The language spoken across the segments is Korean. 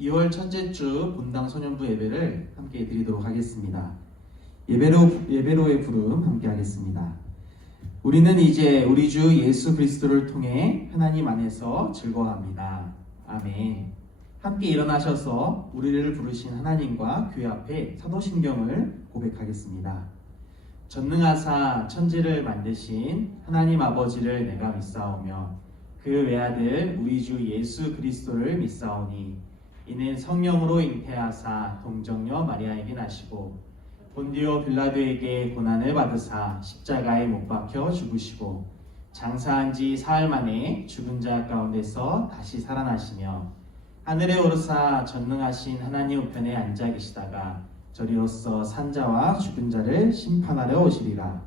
2월 첫째 주 본당 소년부 예배를 함께 드리도록 하겠습니다. 예배로의 부름 함께 하겠습니다. 우리는 이제 우리 주 예수 그리스도를 통해 하나님 안에서 즐거워합니다. 아멘. 함께 일어나셔서 우리를 부르신 하나님과 교회 앞에 사도신경을 고백하겠습니다. 전능하사 천지를 만드신 하나님 아버지를 내가 믿사오며 그 외아들 우리 주 예수 그리스도를 믿사오니 이는 성령으로 잉태하사 동정녀 마리아에게 나시고 본디오 빌라도에게 고난을 받으사 십자가에 못 박혀 죽으시고 장사한 지 사흘 만에 죽은 자 가운데서 다시 살아나시며 하늘에 오르사 전능하신 하나님 우편에 앉아 계시다가 저리로서 산자와 죽은 자를 심판하려 오시리라.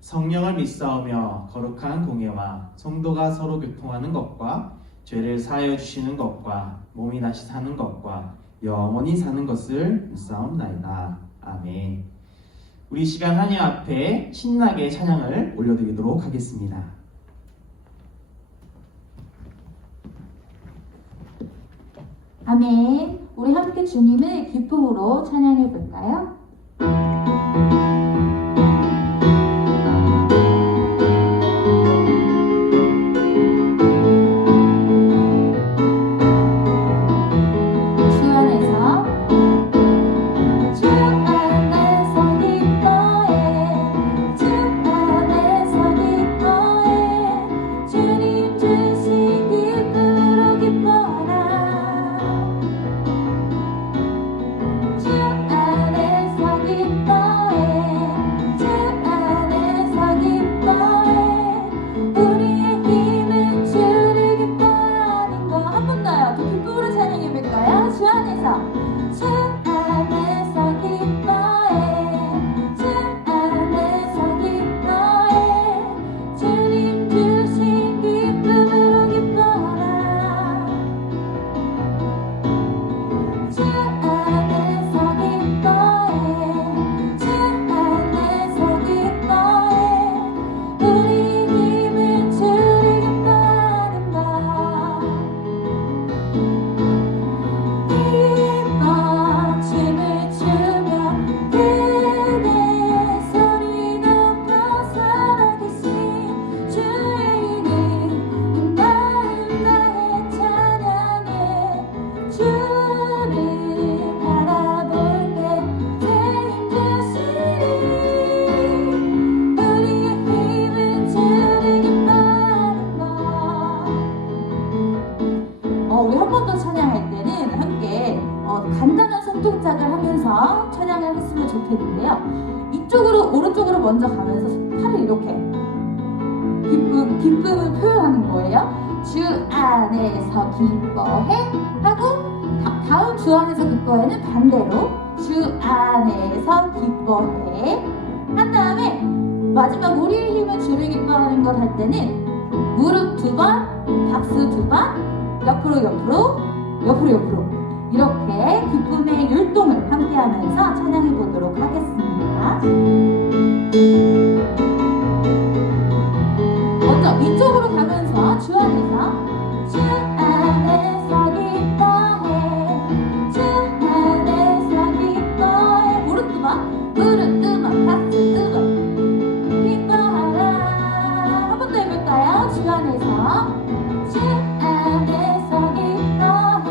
성령을 믿사오며 거룩한 공예와 성도가 서로 교통하는 것과 죄를 사하여 주시는 것과 몸이 다시 사는 것과 영원히 사는 것을 믿사옵나이다. 아멘. 우리 시간 하나님 앞에 신나게 찬양을 올려드리도록 하겠습니다. 아멘. 우리 함께 주님을 기쁨으로 찬양해 볼까요? 우리 한 번 더 찬양할 때는 함께 간단한 손동작을 하면서 찬양을 했으면 좋겠는데요. 이쪽으로 오른쪽으로 먼저 가면서 팔을 이렇게 기쁨을 표현하는 거예요. 주 안에서 기뻐해 하고 다음 주 안에서 기뻐해는 반대로 주 안에서 기뻐해 한 다음에 마지막 우리의 힘은 주를 기뻐하는 것 할 때는 무릎 2번, 박수 2번, 옆으로 이렇게 기쁨의 율동을 함께하면서 찬양해 보도록 하겠습니다. 먼저 이쪽으로 가면서 주 안에서 기뻐해 주 안에서 기뻐해 무릎 2번 박수 2번 기뻐하라. 한 번 더 해볼까요? 주 안에서 주 안에서 기뻐해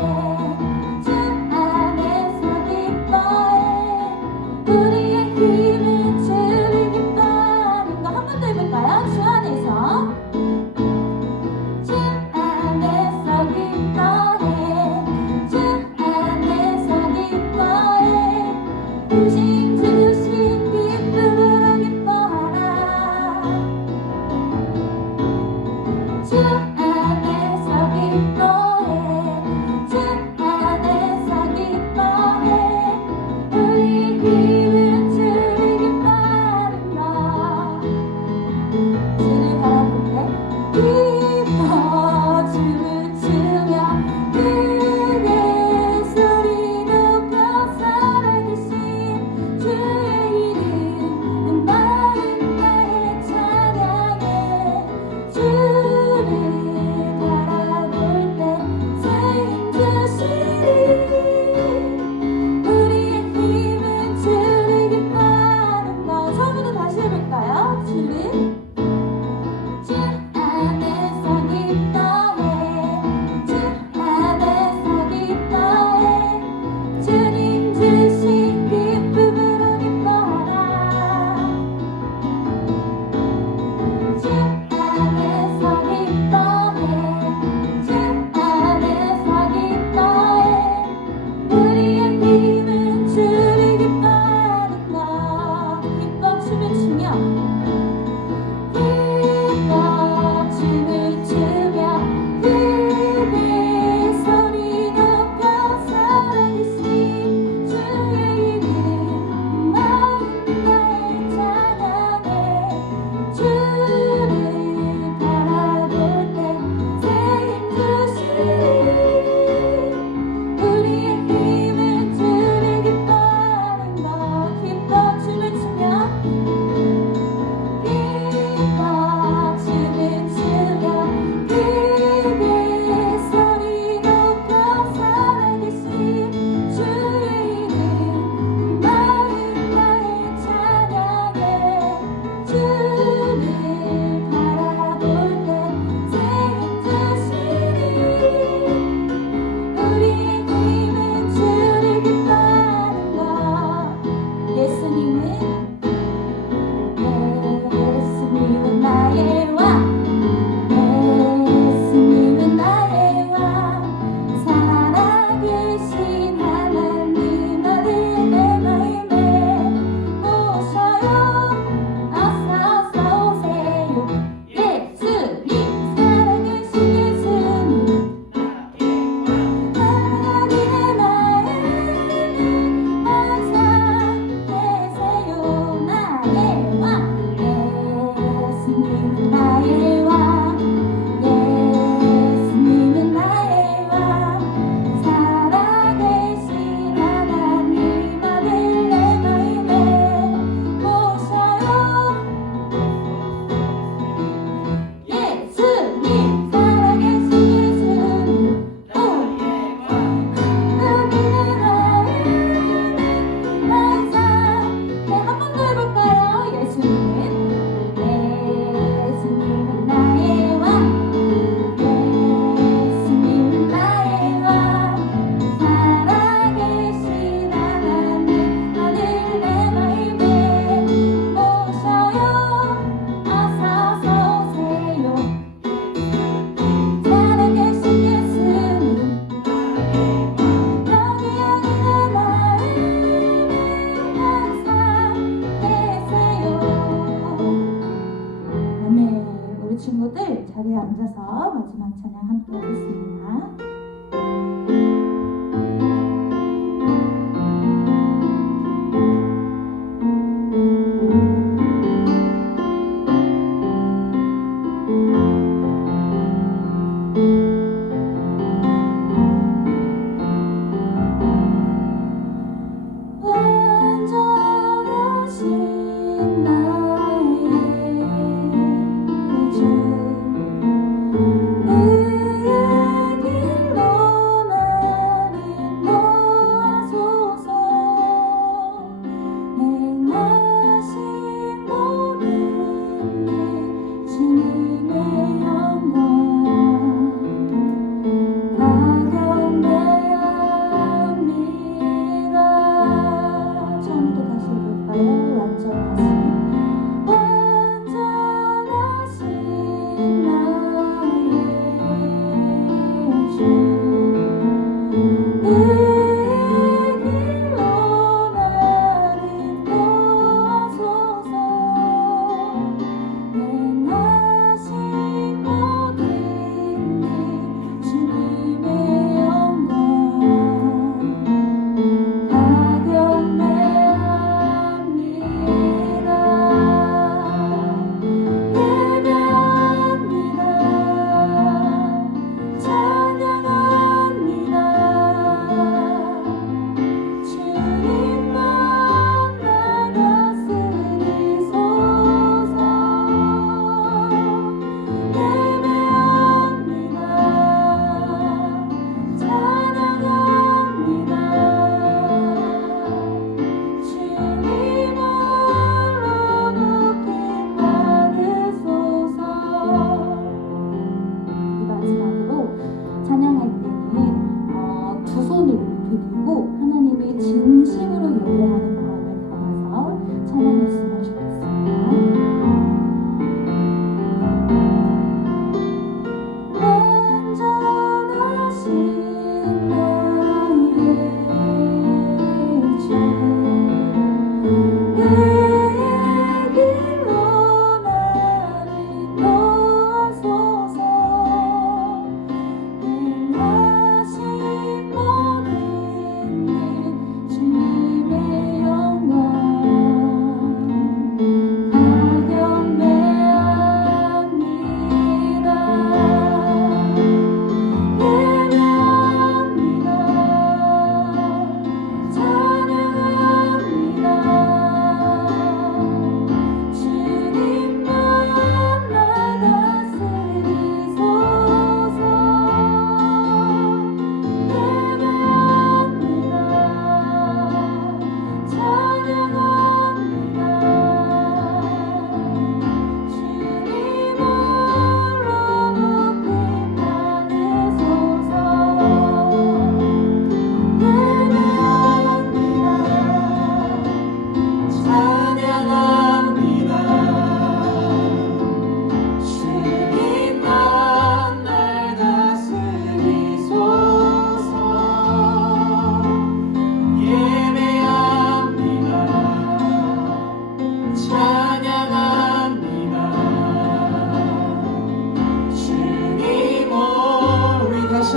찬양 함께 하겠습니다.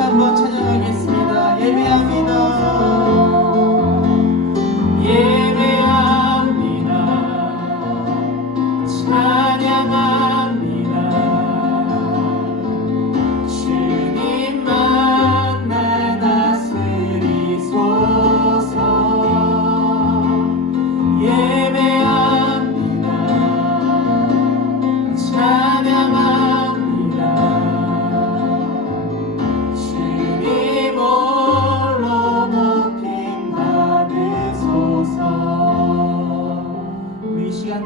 한번 찬양하겠습니다. 예배합니다. 예배합니다. 찬양합니다. 주님만 날 다스리소서. 예배합니다. 찬양합니다.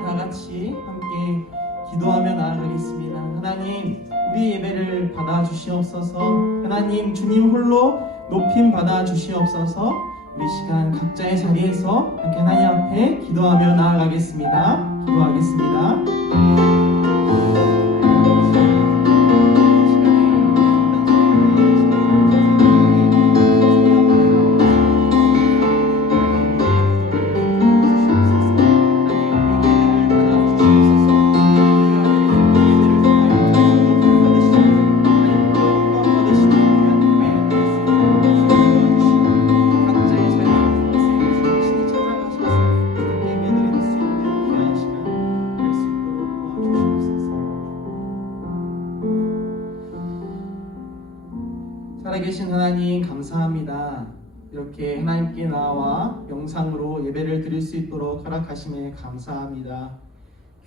다 같이 함께 기도하며 나아가겠습니다. 하나님, 우리 예배를 받아 주시옵소서. 하나님, 주님 홀로 높임 받아 주시옵소서. 우리 시간 각자의 자리에서 함께 하나님 앞에 기도하며 나아가겠습니다. 기도하겠습니다. 이렇게 하나님께 나와 영상으로 예배를 드릴 수 있도록 허락하심에 감사합니다.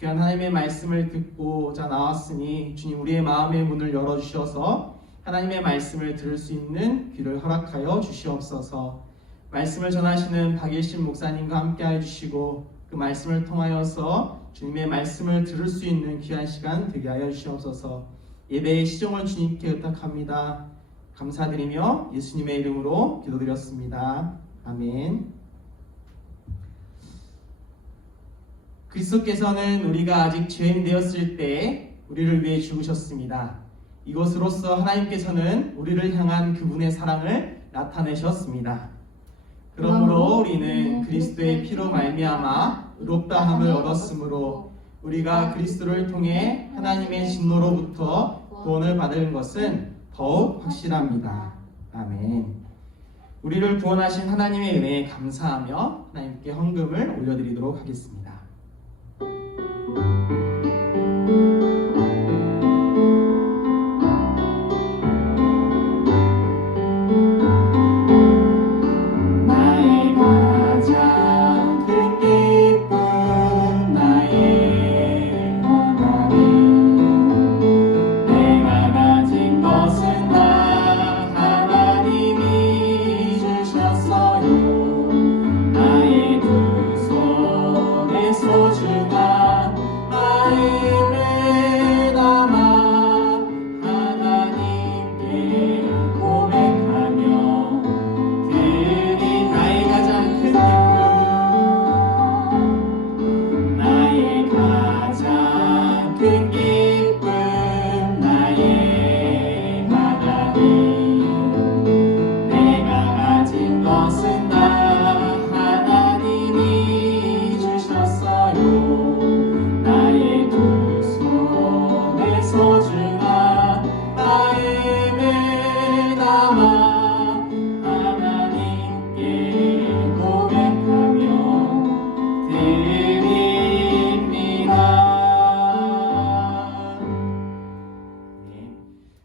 귀한 하나님의 말씀을 듣고자 나왔으니 주님 우리의 마음의 문을 열어주셔서 하나님의 말씀을 들을 수 있는 귀를 허락하여 주시옵소서. 말씀을 전하시는 박일신 목사님과 함께해 주시고 그 말씀을 통하여서 주님의 말씀을 들을 수 있는 귀한 시간 되게 하여 주시옵소서. 예배의 시종을 주님께 의탁합니다. 감사드리며 예수님의 이름으로 기도드렸습니다. 아멘. 그리스도께서는 우리가 아직 죄인 되었을 때 우리를 위해 죽으셨습니다. 이것으로써 하나님께서는 우리를 향한 그분의 사랑을 나타내셨습니다. 그러므로 우리는 그리스도의 피로 말미암아 의롭다함을 얻었으므로 우리가 그리스도를 통해 하나님의 진노로부터 구원을 받은 것은 더욱 확실합니다. 아멘. 우리를 구원하신 하나님의 은혜에 감사하며 하나님께 헌금을 올려드리도록 하겠습니다.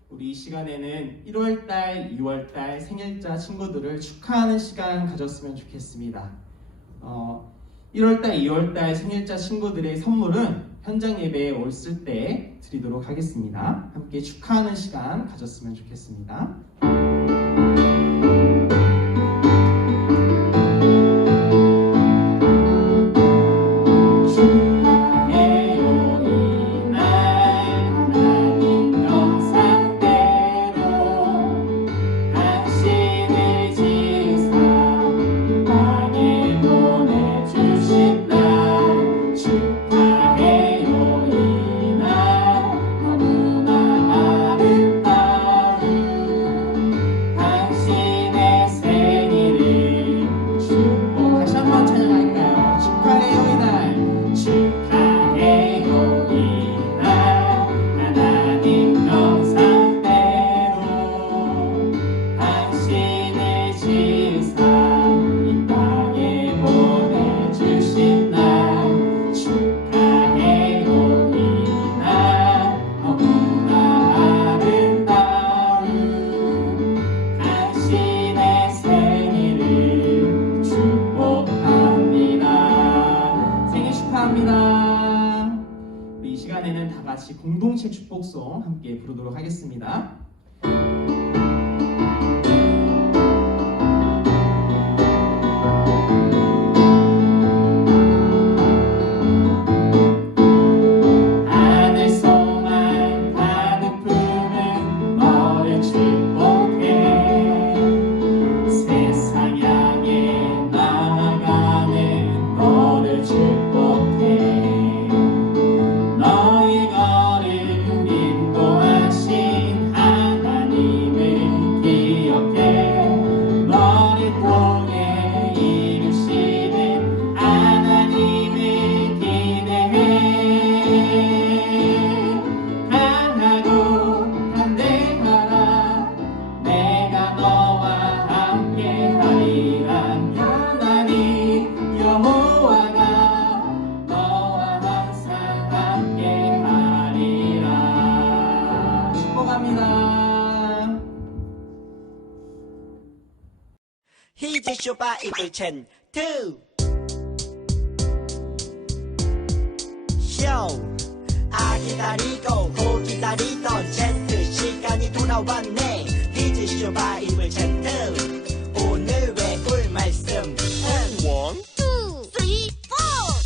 우리 이 시간에는 1월달, 2월달 생일자 친구들을 축하하는 시간 가졌으면 좋겠습니다. 1월달, 2월달 생일자 친구들의 선물은 현장 예배에 오실 때 드리도록 하겠습니다. 함께 축하하는 시간 가졌으면 좋겠습니다. 우리 이 시간에는 다 같이 공동체 축복송 함께 부르도록 하겠습니다. 너희 걸음 인도하신 히즈 쇼바 이블 첸 투 쇼 기다리고 고 기다리던 젠트 시간이 돌아왔네 히즈 쇼바 이블 첸 투 오늘 외울 말씀은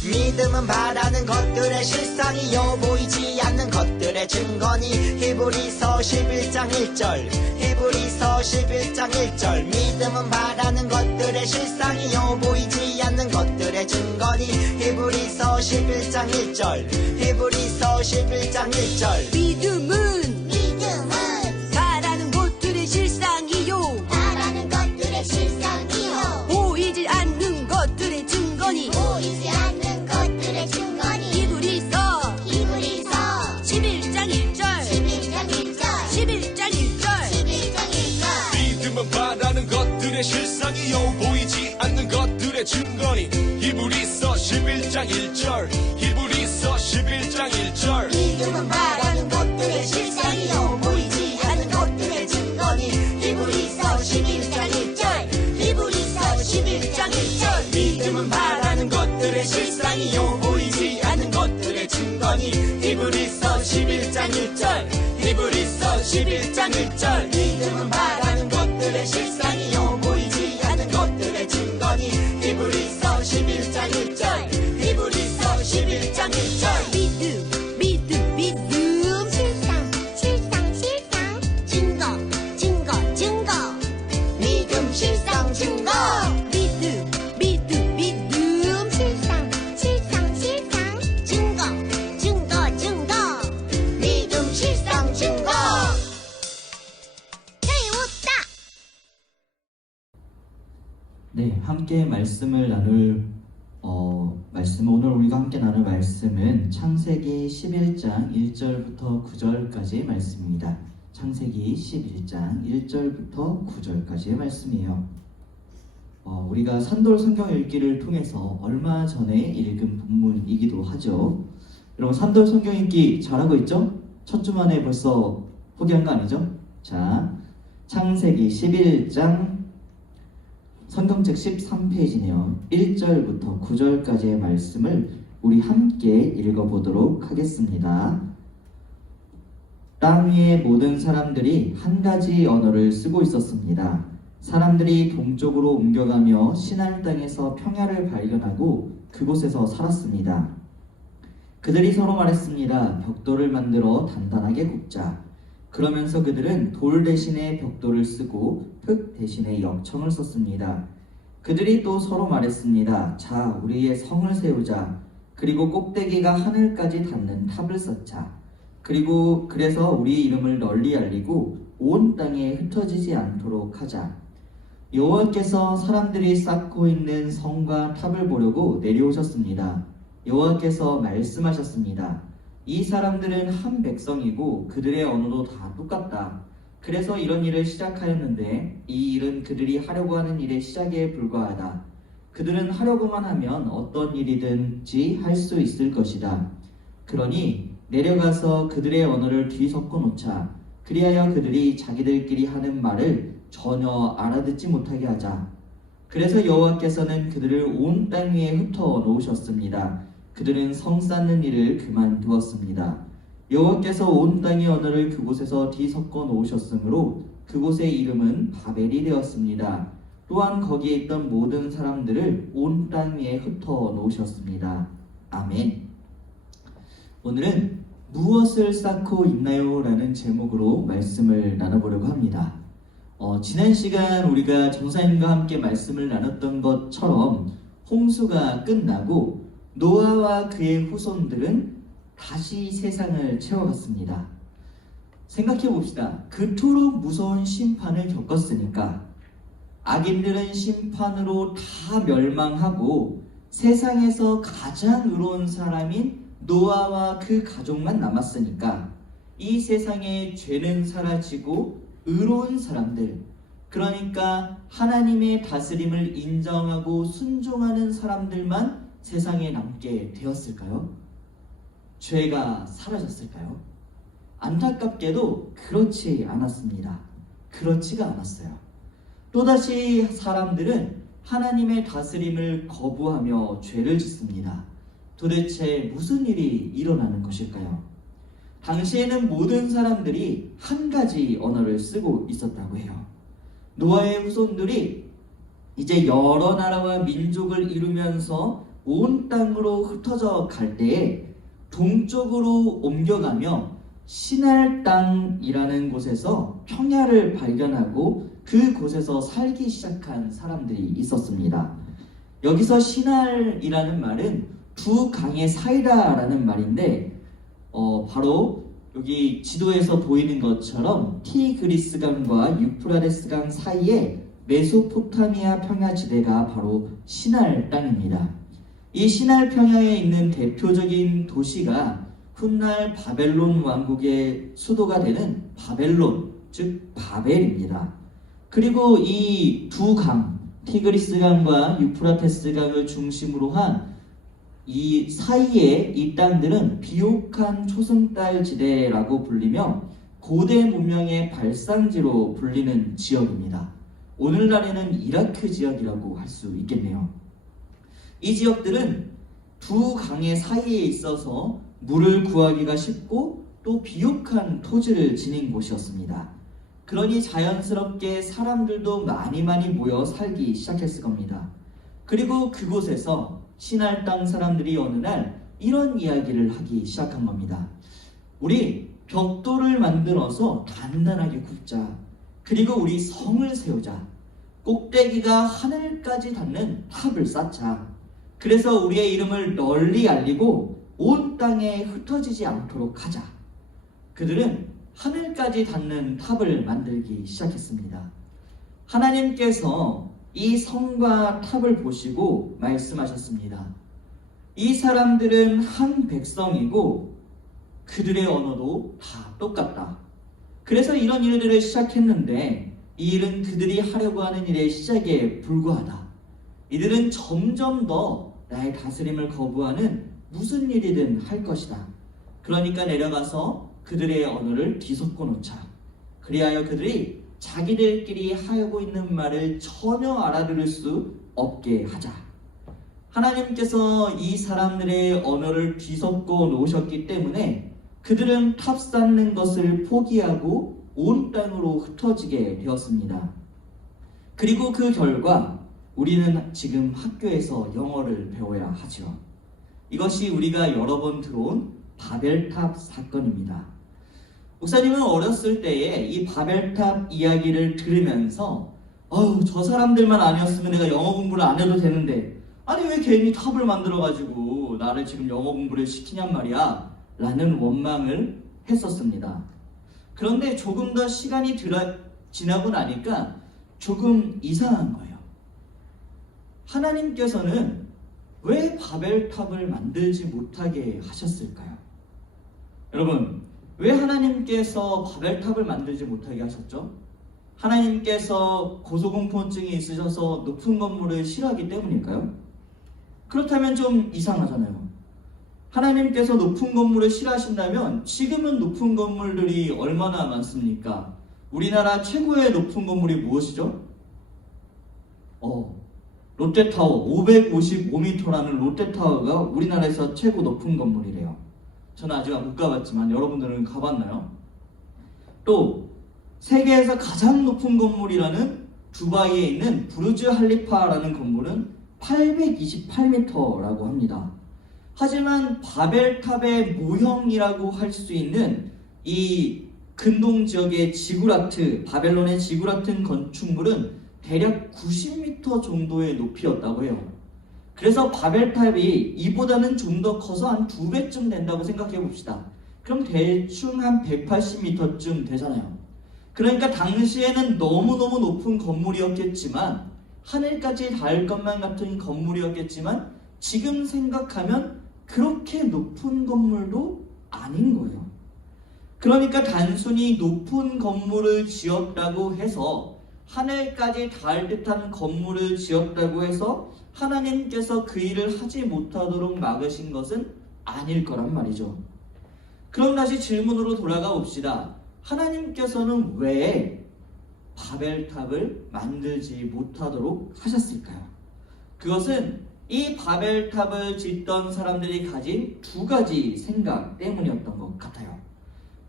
믿음은 바라는 것들의 실상이요 보이지 않는 것들의 증거니 히브리서 11장 1절 히브리서 11장 1절 믿음은 바라는 것들의 실상이요 보이지 않는 것들의 증거니 히브리서 11장 1절 히브리서 11장 1절 믿음은 바라는 것들의 실상이요 바라는 것들의 실상이요 보이지 않는 것들의 증거니 보이지 않는 것들의 증거니 히브리서 11장 1절 11장 1절 11장 1절 11장 1절 믿음은 바라는 것들의 실상이요 보이지 않는 것들의 증거니 히브리서 11장 1절 히브리서 11장 1절 믿음은 바라는 것들의 실상이요 보이지 않는 것들의 증거니 히브리서 11장 1절 히브리서 11장 1절 믿음은 바라는 것들의 실상이요 보이지 않는 것들의 증거니 히브리서 11장 1절 히브리서 11장 1절 믿음은 바라는 것들의 실상이요 보이지 않는 것들의 증거니 히브리서 11장 1절 히브리서 11장 1절 믿음 실상 증거 믿음 실상 증거 믿음 실상 증거 믿음 실상 증거 웃다 네, 함께 말씀을 나눌 오늘 우리가 함께 나눌 말씀은 창세기 11장 1절부터 9절까지의 말씀입니다. 창세기 11장 1절부터 9절까지의 말씀이에요. 우리가 산돌 성경 읽기를 통해서 얼마 전에 읽은 본문이기도 하죠. 여러분 산돌 성경 읽기 잘하고 있죠? 첫 주 만에 벌써 포기한 거 아니죠? 자, 창세기 11장 성경책 13페이지네요. 1절부터 9절까지의 말씀을 우리 함께 읽어보도록 하겠습니다. 땅 위의 모든 사람들이 한 가지 언어를 쓰고 있었습니다. 사람들이 동쪽으로 옮겨가며 시날 땅에서 평야를 발견하고 그곳에서 살았습니다. 그들이 서로 말했습니다. 벽돌을 만들어 단단하게 굽자. 그러면서 그들은 돌 대신에 벽돌을 쓰고 흙 대신에 역청을 썼습니다. 그들이 또 서로 말했습니다. 자, 우리의 성을 세우자. 그리고 꼭대기가 하늘까지 닿는 탑을 쌓자. 그래서 우리 이름을 널리 알리고 온 땅에 흩어지지 않도록 하자. 여호와께서 사람들이 쌓고 있는 성과 탑을 보려고 내려오셨습니다. 여호와께서 말씀하셨습니다. 이 사람들은 한 백성이고 그들의 언어도 다 똑같다. 그래서 이런 일을 시작하였는데 이 일은 그들이 하려고 하는 일의 시작에 불과하다. 그들은 하려고만 하면 어떤 일이든지 할 수 있을 것이다. 그러니 내려가서 그들의 언어를 뒤섞어 놓자. 그리하여 그들이 자기들끼리 하는 말을 전혀 알아듣지 못하게 하자. 그래서 여호와께서는 그들을 온 땅 위에 흩어 놓으셨습니다. 그들은 성 쌓는 일을 그만두었습니다. 여호와께서 온 땅의 언어를 그곳에서 뒤섞어 놓으셨으므로 그곳의 이름은 바벨이 되었습니다. 또한 거기에 있던 모든 사람들을 온 땅 위에 흩어 놓으셨습니다. 아멘. 오늘은 무엇을 쌓고 있나요? 라는 제목으로 말씀을 나눠보려고 합니다. 지난 시간 우리가 정사님과 함께 말씀을 나눴던 것처럼 홍수가 끝나고 노아와 그의 후손들은 다시 세상을 채워갔습니다. 생각해 봅시다. 그토록 무서운 심판을 겪었으니까 악인들은 심판으로 다 멸망하고 세상에서 가장 의로운 사람인 노아와 그 가족만 남았으니까 이 세상의 죄는 사라지고 의로운 사람들, 그러니까 하나님의 다스림을 인정하고 순종하는 사람들만 세상에 남게 되었을까요? 죄가 사라졌을까요? 안타깝게도 그렇지 않았습니다. 그렇지가 않았어요. 또다시 사람들은 하나님의 다스림을 거부하며 죄를 짓습니다. 도대체 무슨 일이 일어나는 것일까요? 당시에는 모든 사람들이 한 가지 언어를 쓰고 있었다고 해요. 노아의 후손들이 이제 여러 나라와 민족을 이루면서 온 땅으로 흩어져 갈 때에 동쪽으로 옮겨가며 시날 땅이라는 곳에서 평야를 발견하고 그곳에서 살기 시작한 사람들이 있었습니다. 여기서 시날이라는 말은 두 강의 사이다라는 말인데 바로 여기 지도에서 보이는 것처럼 티그리스강과 유프라데스강 사이에 메소포타미아 평야지대가 바로 시날 땅입니다. 이 시날 평야에 있는 대표적인 도시가 훗날 바벨론 왕국의 수도가 되는 바벨론, 즉 바벨입니다. 그리고 이 두 강, 티그리스강과 유프라테스강을 중심으로 한 이 사이에 이 땅들은 비옥한 초승달 지대라고 불리며 고대 문명의 발상지로 불리는 지역입니다. 오늘날에는 이라크 지역이라고 할 수 있겠네요. 이 지역들은 두 강의 사이에 있어서 물을 구하기가 쉽고 또 비옥한 토지를 지닌 곳이었습니다. 그러니 자연스럽게 사람들도 많이 모여 살기 시작했을 겁니다. 그리고 그곳에서 시날 땅 사람들이 어느 날 이런 이야기를 하기 시작한 겁니다. 우리 벽돌을 만들어서 단단하게 굽자. 그리고 우리 성을 세우자. 꼭대기가 하늘까지 닿는 탑을 쌓자. 그래서 우리의 이름을 널리 알리고 온 땅에 흩어지지 않도록 하자. 그들은 하늘까지 닿는 탑을 만들기 시작했습니다. 하나님께서 이 성과 탑을 보시고 말씀하셨습니다. 이 사람들은 한 백성이고 그들의 언어도 다 똑같다. 그래서 이런 일들을 시작했는데 이 일은 그들이 하려고 하는 일의 시작에 불과하다. 이들은 점점 더 나의 다스림을 거부하는 무슨 일이든 할 것이다. 그러니까 내려가서 그들의 언어를 뒤섞어 놓자. 그리하여 그들이 자기들끼리 하고 있는 말을 전혀 알아들을 수 없게 하자. 하나님께서 이 사람들의 언어를 뒤섞어 놓으셨기 때문에 그들은 탑 쌓는 것을 포기하고 온 땅으로 흩어지게 되었습니다. 그리고 그 결과 우리는 지금 학교에서 영어를 배워야 하죠. 이것이 우리가 여러 번 들어온 바벨탑 사건입니다. 목사님은 어렸을 때에 이 바벨탑 이야기를 들으면서 저 사람들만 아니었으면 내가 영어 공부를 안 해도 되는데 아니 왜 괜히 탑을 만들어가지고 나를 지금 영어 공부를 시키냔 말이야 라는 원망을 했었습니다. 그런데 조금 더 시간이 지나고 나니까 조금 이상한 거예요. 하나님께서는 왜 바벨탑을 만들지 못하게 하셨을까요? 여러분, 왜 하나님께서 바벨탑을 만들지 못하게 하셨죠? 하나님께서 고소공포증이 있으셔서 높은 건물을 싫어하기 때문일까요? 그렇다면 좀 이상하잖아요. 하나님께서 높은 건물을 싫어하신다면 지금은 높은 건물들이 얼마나 많습니까? 우리나라 최고의 높은 건물이 무엇이죠? 롯데타워 555m라는 롯데타워가 우리나라에서 최고 높은 건물이래요. 저는 아직 못 가봤지만 여러분들은 가봤나요? 또 세계에서 가장 높은 건물이라는 두바이에 있는 부르즈 할리파라는 건물은 828m라고 합니다. 하지만 바벨탑의 모형이라고 할 수 있는 이 근동 지역의 지구라트, 바벨론의 지구라트 건축물은 대략 90m 정도의 높이였다고 해요. 그래서 바벨탑이 이보다는 좀 더 커서 한 2배쯤 된다고 생각해 봅시다. 그럼 대충 한 180m쯤 되잖아요. 그러니까 당시에는 너무너무 높은 건물이었겠지만 하늘까지 닿을 것만 같은 건물이었겠지만 지금 생각하면 그렇게 높은 건물도 아닌 거예요. 그러니까 단순히 높은 건물을 지었다고 해서 하늘까지 닿을 듯한 건물을 지었다고 해서 하나님께서 그 일을 하지 못하도록 막으신 것은 아닐 거란 말이죠. 그럼 다시 질문으로 돌아가 봅시다. 하나님께서는 왜 바벨탑을 만들지 못하도록 하셨을까요? 그것은 이 바벨탑을 짓던 사람들이 가진 두 가지 생각 때문이었던 것 같아요.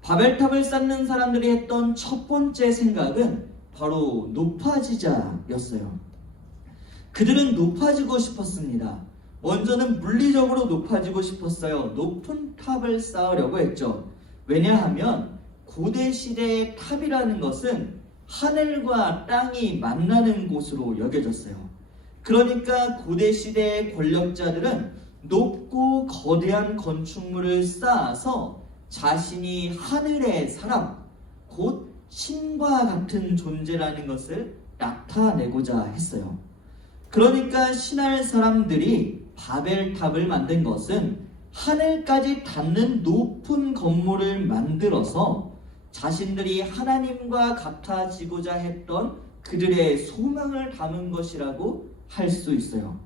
바벨탑을 쌓는 사람들이 했던 첫 번째 생각은 바로 높아지자였어요. 그들은 높아지고 싶었습니다. 먼저는 물리적으로 높아지고 싶었어요. 높은 탑을 쌓으려고 했죠. 왜냐하면 고대 시대의 탑이라는 것은 하늘과 땅이 만나는 곳으로 여겨졌어요. 그러니까 고대 시대의 권력자들은 높고 거대한 건축물을 쌓아서 자신이 하늘의 사람, 곧 신과 같은 존재라는 것을 나타내고자 했어요. 그러니까 신할 사람들이 바벨탑을 만든 것은 하늘까지 닿는 높은 건물을 만들어서 자신들이 하나님과 같아지고자 했던 그들의 소망을 담은 것이라고 할 수 있어요.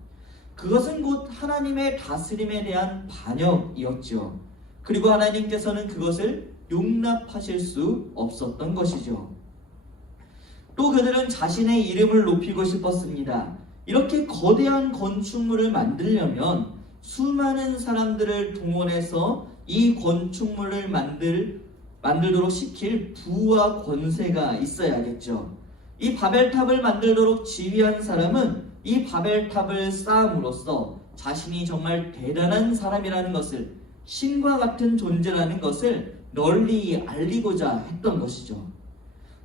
그것은 곧 하나님의 다스림에 대한 반역이었죠. 그리고 하나님께서는 그것을 용납하실 수 없었던 것이죠. 또 그들은 자신의 이름을 높이고 싶었습니다. 이렇게 거대한 건축물을 만들려면 수많은 사람들을 동원해서 이 건축물을 만들도록 시킬 부와 권세가 있어야겠죠. 이 바벨탑을 만들도록 지휘한 사람은 이 바벨탑을 쌓음으로써 자신이 정말 대단한 사람이라는 것을, 신과 같은 존재라는 것을 널리 알리고자 했던 것이죠.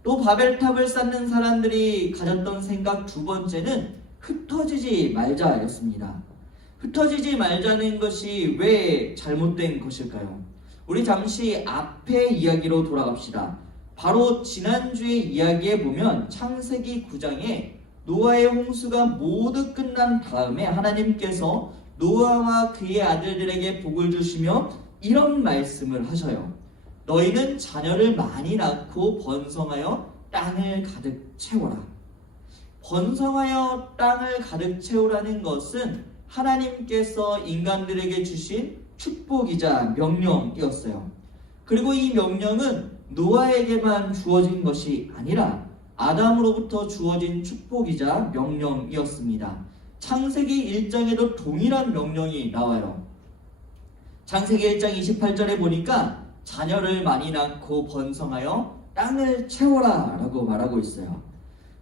또 바벨탑을 쌓는 사람들이 가졌던 생각 두 번째는 흩어지지 말자였습니다. 흩어지지 말자는 것이 왜 잘못된 것일까요? 우리 잠시 앞의 이야기로 돌아갑시다. 바로 지난주의 이야기에 보면 창세기 9장에 노아의 홍수가 모두 끝난 다음에 하나님께서 노아와 그의 아들들에게 복을 주시며 이런 말씀을 하셔요. 너희는 자녀를 많이 낳고 번성하여 땅을 가득 채워라. 번성하여 땅을 가득 채우라는 것은 하나님께서 인간들에게 주신 축복이자 명령이었어요. 그리고 이 명령은 노아에게만 주어진 것이 아니라 아담으로부터 주어진 축복이자 명령이었습니다. 창세기 1장에도 동일한 명령이 나와요. 창세기 1장 28절에 보니까 자녀를 많이 낳고 번성하여 땅을 채워라 라고 말하고 있어요.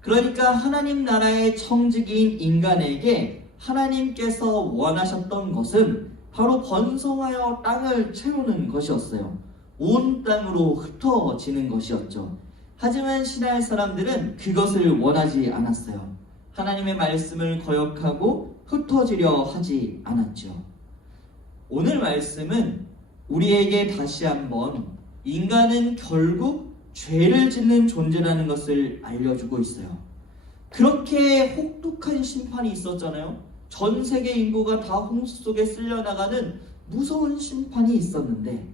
그러니까 하나님 나라의 청지기인 인간에게 하나님께서 원하셨던 것은 바로 번성하여 땅을 채우는 것이었어요. 온 땅으로 흩어지는 것이었죠. 하지만 신할 사람들은 그것을 원하지 않았어요. 하나님의 말씀을 거역하고 흩어지려 하지 않았죠. 오늘 말씀은 우리에게 다시 한번 인간은 결국 죄를 짓는 존재라는 것을 알려주고 있어요. 그렇게 혹독한 심판이 있었잖아요. 전 세계 인구가 다 홍수 속에 쓸려나가는 무서운 심판이 있었는데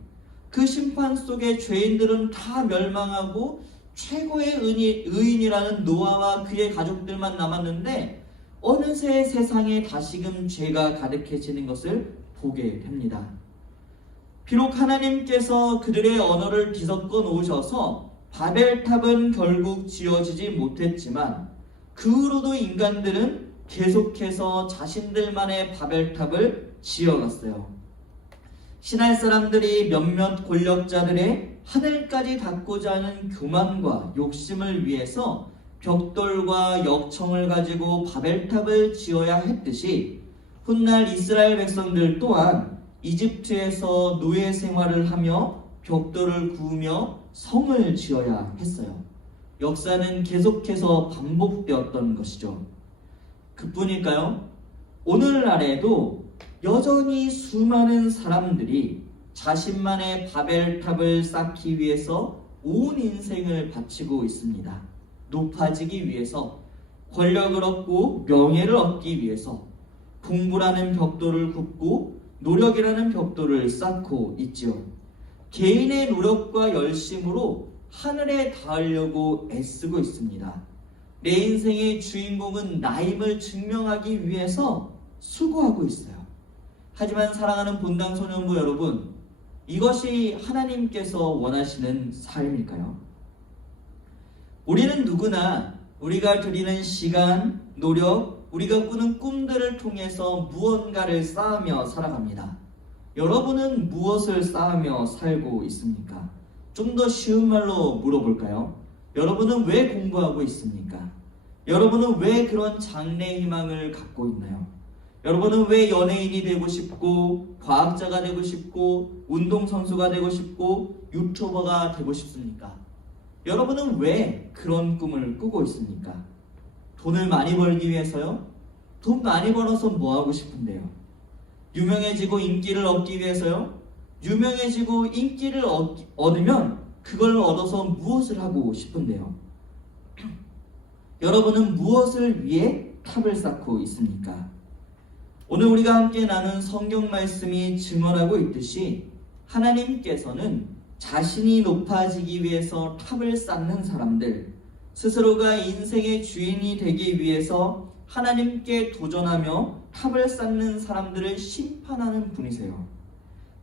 그 심판 속에 죄인들은 다 멸망하고 최고의 의인이라는 노아와 그의 가족들만 남았는데 어느새 세상에 다시금 죄가 가득해지는 것을 보게 됩니다. 비록 하나님께서 그들의 언어를 뒤섞어 놓으셔서 바벨탑은 결국 지어지지 못했지만 그 후로도 인간들은 계속해서 자신들만의 바벨탑을 지어갔어요. 신할 사람들이 몇몇 권력자들의 하늘까지 닿고자 하는 교만과 욕심을 위해서 벽돌과 역청을 가지고 바벨탑을 지어야 했듯이 훗날 이스라엘 백성들 또한 이집트에서 노예 생활을 하며 벽돌을 구우며 성을 지어야 했어요. 역사는 계속해서 반복되었던 것이죠. 그뿐일까요? 오늘날에도 여전히 수많은 사람들이 자신만의 바벨탑을 쌓기 위해서 온 인생을 바치고 있습니다. 높아지기 위해서, 권력을 얻고 명예를 얻기 위해서 공부라는 벽돌을 굽고 노력이라는 벽돌을 쌓고 있죠. 개인의 노력과 열심으로 하늘에 닿으려고 애쓰고 있습니다. 내 인생의 주인공은 나임을 증명하기 위해서 수고하고 있어요. 하지만 사랑하는 본당 소년부 여러분, 이것이 하나님께서 원하시는 삶일까요? 우리는 누구나 우리가 들이는 시간, 노력, 우리가 꾸는 꿈들을 통해서 무언가를 쌓으며 살아갑니다. 여러분은 무엇을 쌓으며 살고 있습니까? 좀 더 쉬운 말로 물어볼까요? 여러분은 왜 공부하고 있습니까? 여러분은 왜 그런 장래 희망을 갖고 있나요? 여러분은 왜 연예인이 되고 싶고, 과학자가 되고 싶고, 운동선수가 되고 싶고, 유튜버가 되고 싶습니까? 여러분은 왜 그런 꿈을 꾸고 있습니까? 돈을 많이 벌기 위해서요? 돈 많이 벌어서 뭐 하고 싶은데요? 유명해지고 인기를 얻기 위해서요? 유명해지고 인기를 얻으면 그걸 얻어서 무엇을 하고 싶은데요? 여러분은 무엇을 위해 탑을 쌓고 있습니까? 오늘 우리가 함께 나눈 성경 말씀이 증언하고 있듯이 하나님께서는 자신이 높아지기 위해서 탑을 쌓는 사람들, 스스로가 인생의 주인이 되기 위해서 하나님께 도전하며 탑을 쌓는 사람들을 심판하는 분이세요.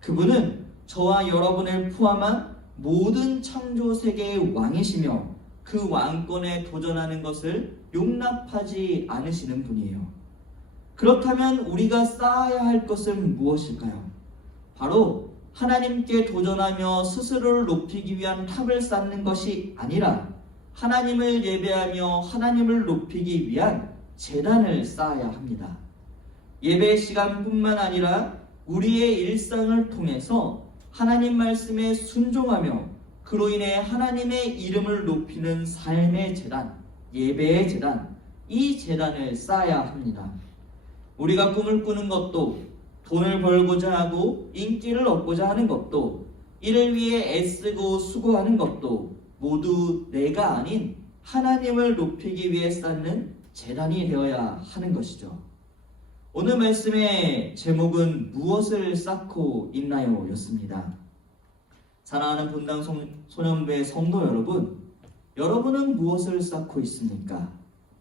그분은 저와 여러분을 포함한 모든 창조 세계의 왕이시며 그 왕권에 도전하는 것을 용납하지 않으시는 분이에요. 그렇다면 우리가 쌓아야 할 것은 무엇일까요? 바로 하나님께 도전하며 스스로를 높이기 위한 탑을 쌓는 것이 아니라 하나님을 예배하며 하나님을 높이기 위한 제단을 쌓아야 합니다. 예배 시간뿐만 아니라 우리의 일상을 통해서 하나님 말씀에 순종하며 그로 인해 하나님의 이름을 높이는 삶의 제단, 예배의 제단, 이 제단을 쌓아야 합니다. 우리가 꿈을 꾸는 것도, 돈을 벌고자 하고 인기를 얻고자 하는 것도, 이를 위해 애쓰고 수고하는 것도 모두 내가 아닌 하나님을 높이기 위해 쌓는 제단이 되어야 하는 것이죠. 오늘 말씀의 제목은 무엇을 쌓고 있나요? 였습니다. 사랑하는 분당 소년부의 성도 여러분, 여러분은 무엇을 쌓고 있습니까?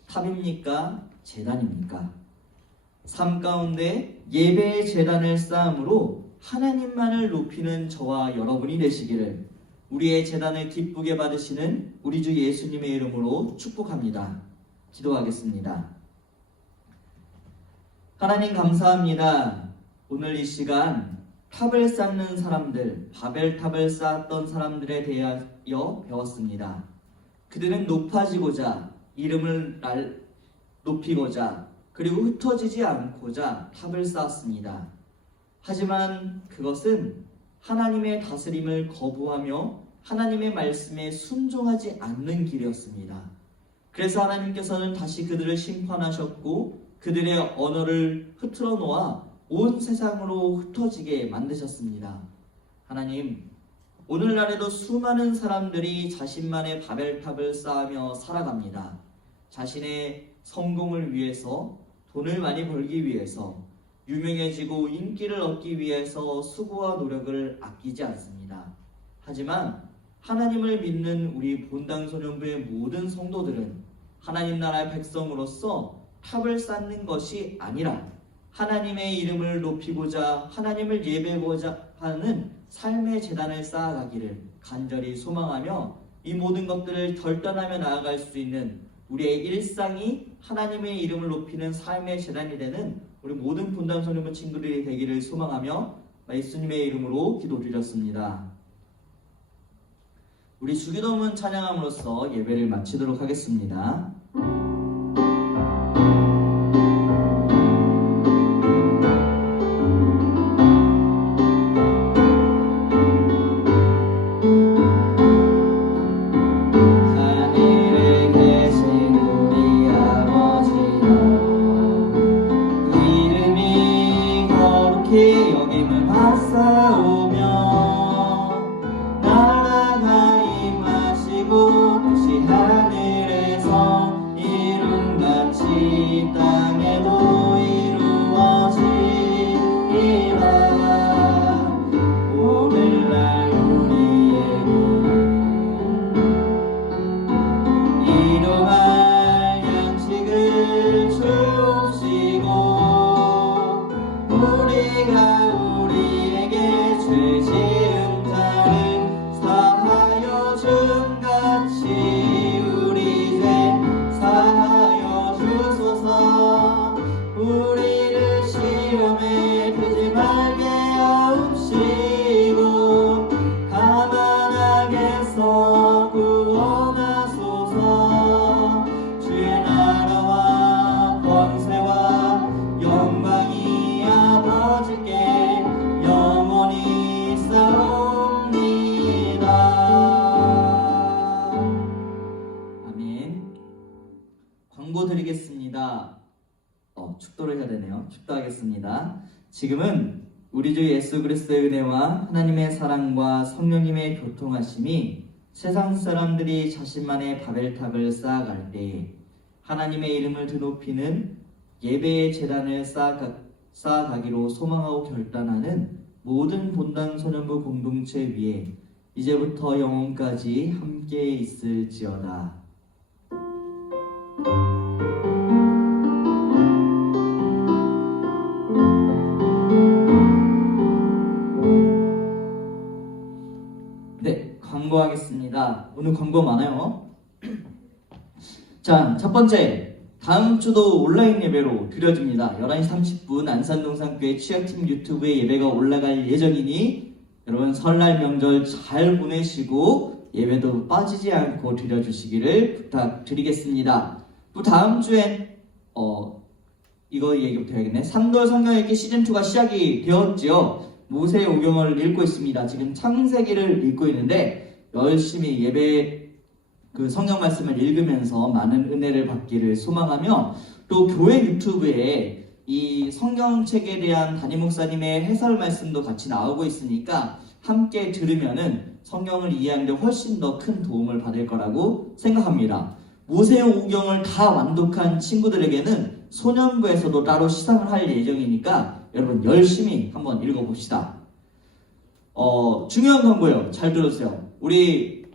탑입니까? 제단입니까? 삶 가운데 예배의 제단을 쌓음으로 하나님만을 높이는 저와 여러분이 되시기를 우리의 제단을 기쁘게 받으시는 우리 주 예수님의 이름으로 축복합니다. 기도하겠습니다. 하나님 감사합니다. 오늘 이 시간 탑을 쌓는 사람들, 바벨탑을 쌓았던 사람들에 대하여 배웠습니다. 그들은 높아지고자, 이름을 높이고자, 그리고 흩어지지 않고자 탑을 쌓았습니다. 하지만 그것은 하나님의 다스림을 거부하며 하나님의 말씀에 순종하지 않는 길이었습니다. 그래서 하나님께서는 다시 그들을 심판하셨고 그들의 언어를 흐트러 놓아 온 세상으로 흩어지게 만드셨습니다. 하나님, 오늘날에도 수많은 사람들이 자신만의 바벨탑을 쌓으며 살아갑니다. 자신의 성공을 위해서, 돈을 많이 벌기 위해서, 유명해지고 인기를 얻기 위해서 수고와 노력을 아끼지 않습니다. 하지만 하나님을 믿는 우리 본당소년부의 모든 성도들은 하나님 나라의 백성으로서 탑을 쌓는 것이 아니라 하나님의 이름을 높이고자 하나님을 예배하고자 하는 삶의 제단을 쌓아가기를 간절히 소망하며 이 모든 것들을 결단하며 나아갈 수 있는 우리의 일상이 하나님의 이름을 높이는 삶의 제단이 되는 우리 모든 본당소년부 친구들이 되기를 소망하며 예수님의 이름으로 기도드렸습니다. 우리 주기도문 찬양함으로써 예배를 마치도록 하겠습니다. 우리가 우리에게 죄 해야 되네요. 축도하겠습니다. 지금은 우리 주 예수 그리스도의 은혜와 하나님의 사랑과 성령님의 교통하심이 세상 사람들이 자신만의 바벨탑을 쌓아갈 때 하나님의 이름을 드높이는 예배의 제단을 쌓아가기로 소망하고 결단하는 모든 본당 소년부 공동체 위에 이제부터 영원까지 함께 있을지어다. 네, 광고하겠습니다. 오늘 광고 많아요. 자, 첫 번째, 다음 주도 온라인 예배로 드려집니다. 11시 30분 안산동산교회 취약팀 유튜브에 예배가 올라갈 예정이니 여러분 설날 명절 잘 보내시고 예배도 빠지지 않고 드려주시기를 부탁드리겠습니다. 또 다음 주엔 이거 얘기부터 해야겠네. 산돌 성경 읽기 시즌2가 시작이 되었지요. 모세의 오경을 읽고 있습니다. 지금 창세기를 읽고 있는데 열심히 예배 그 성경 말씀을 읽으면서 많은 은혜를 받기를 소망하며 또 교회 유튜브에 이 성경책에 대한 담임 목사님의 해설 말씀도 같이 나오고 있으니까 함께 들으면은 성경을 이해하는 데 훨씬 더 큰 도움을 받을 거라고 생각합니다. 모세의 오경을 다 완독한 친구들에게는 소년부에서도 따로 시상을 할 예정이니까 여러분 열심히 한번 읽어봅시다. 중요한 광고예요. 잘 들어주세요. 우리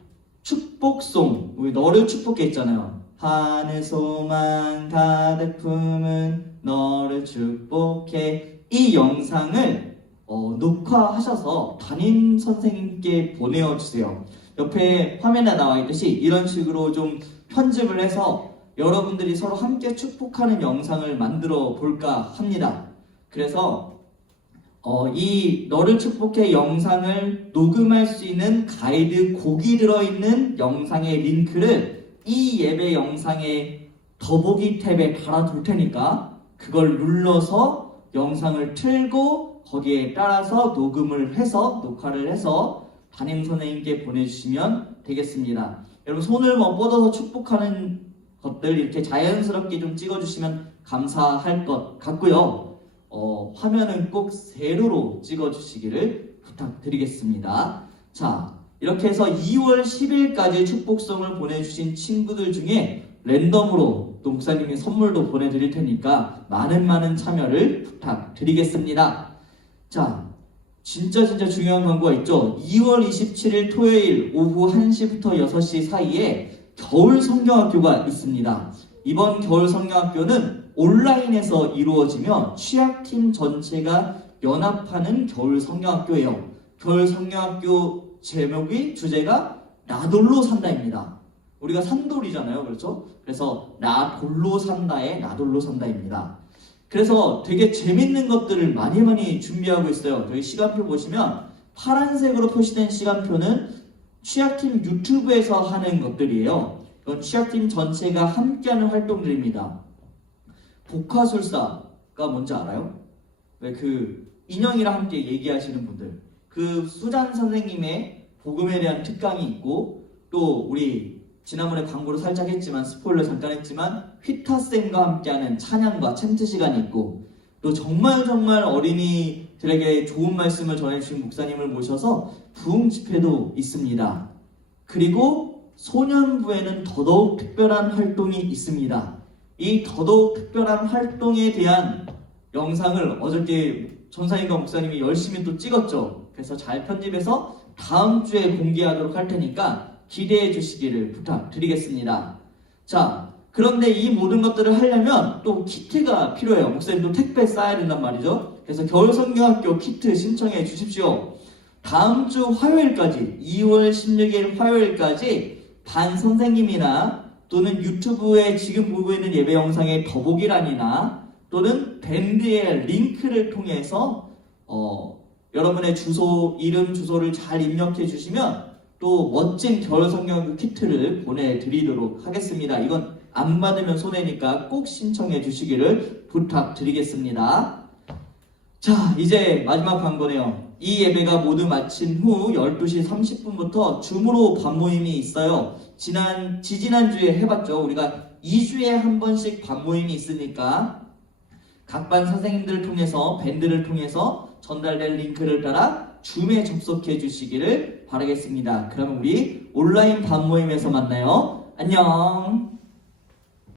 축복송, 우리 너를 축복해 있잖아요. 하늘 소망 가득 품은 너를 축복해. 이 영상을 녹화하셔서 담임 선생님께 보내주세요. 옆에 화면에 나와 있듯이 이런 식으로 좀 편집을 해서 여러분들이 서로 함께 축복하는 영상을 만들어 볼까 합니다. 그래서 이 너를 축복해 영상을 녹음할 수 있는 가이드 곡이 들어있는 영상의 링크를 이 예배 영상의 더보기 탭에 달아둘 테니까 그걸 눌러서 영상을 틀고 거기에 따라서 녹음을 해서 녹화를 해서 담임 선생님께 보내주시면 되겠습니다. 여러분 손을 뻗어서 축복하는 것들 이렇게 자연스럽게 좀 찍어주시면 감사할 것 같고요. 화면은 꼭 세로로 찍어주시기를 부탁드리겠습니다. 자, 이렇게 해서 2월 10일까지 축복송을 보내주신 친구들 중에 랜덤으로 또 목사님이 선물도 보내드릴 테니까 많은 참여를 부탁드리겠습니다. 자, 진짜 중요한 광고가 있죠. 2월 27일 토요일 오후 1시부터 6시 사이에 겨울 성경학교가 있습니다. 이번 겨울 성경학교는 온라인에서 이루어지며 취약팀 전체가 연합하는 겨울 성경학교예요. 겨울 성경학교 주제가 나돌로 산다입니다. 우리가 산돌이잖아요, 그렇죠? 그래서 나돌로 산다의 나돌로 산다입니다. 그래서 되게 재밌는 것들을 많이 준비하고 있어요. 저희 시간표 보시면 파란색으로 표시된 시간표는 취약팀 유튜브에서 하는 것들이에요. 이건 취약팀 전체가 함께하는 활동들입니다. 복화술사가 뭔지 알아요? 왜 그 인형이랑 함께 얘기하시는 분들, 그 수잔 선생님의 복음에 대한 특강이 있고 또 우리 지난번에 광고로 살짝 했지만 스포일러 잠깐 했지만 휘타쌤과 함께하는 찬양과 챈트 시간이 있고 또 정말 어린이들에게 좋은 말씀을 전해주신 목사님을 모셔서 부흥 집회도 있습니다. 그리고 소년부에는 더더욱 특별한 활동이 있습니다. 이 더더욱 특별한 활동에 대한 영상을 어저께 전사님과 목사님이 열심히 또 찍었죠. 그래서 잘 편집해서 다음 주에 공개하도록 할 테니까 기대해 주시기를 부탁드리겠습니다. 자, 그런데 이 모든 것들을 하려면 또 키트가 필요해요. 목사님도 택배 쌓아야 된단 말이죠. 그래서 겨울성경학교 키트 신청해 주십시오. 다음 주 화요일까지 2월 16일 화요일까지 반 선생님이나 또는 유튜브에 지금 보고 있는 예배 영상의 더보기란이나 또는 밴드의 링크를 통해서 여러분의 이름 주소를 잘 입력해 주시면 또 멋진 겨울성경학교 키트를 보내드리도록 하겠습니다. 이건 안 받으면 손해니까 꼭 신청해 주시기를 부탁드리겠습니다. 자, 이제 마지막 광고네요. 이 예배가 모두 마친 후 12시 30분부터 줌으로 밤모임이 있어요. 지지난주에 해봤죠. 우리가 2주에 한 번씩 밤모임이 있으니까 각 반 선생님들을 통해서 밴드를 통해서 전달될 링크를 따라 줌에 접속해 주시기를 바라겠습니다. 그럼 우리 온라인 반모임에서 만나요. 안녕.